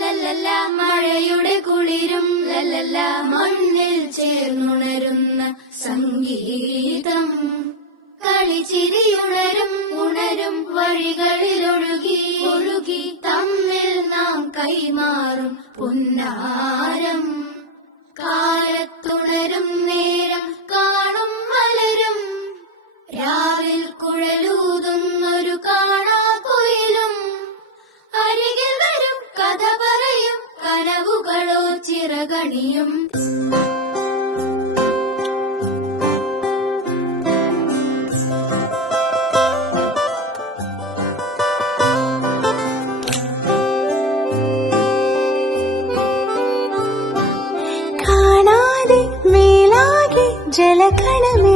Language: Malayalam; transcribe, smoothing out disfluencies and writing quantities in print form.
ലല്ലല്ല മഴയുടെ കുളിരും ലല്ലല്ല മണ്ണിൽ ചേർന്നുണരുന്ന സംഗീതം. കളിച്ചിരിയുണരും ഉണരും വഴികളിലൊഴുകി ഒഴുകി തമ്മിൽ നാം കൈമാറും പുന്നാരം. കാലത്തുണരും നേരം കാണും മലരും രാവിൽ കുഴലൂതുന്നൊരു കാണാക്കുയിലും. അരികിൽ വരും കഥ പറയും കനവുകളോ ചിറകണിയും. കാണാതെ മേലാകെ ജലകണമേ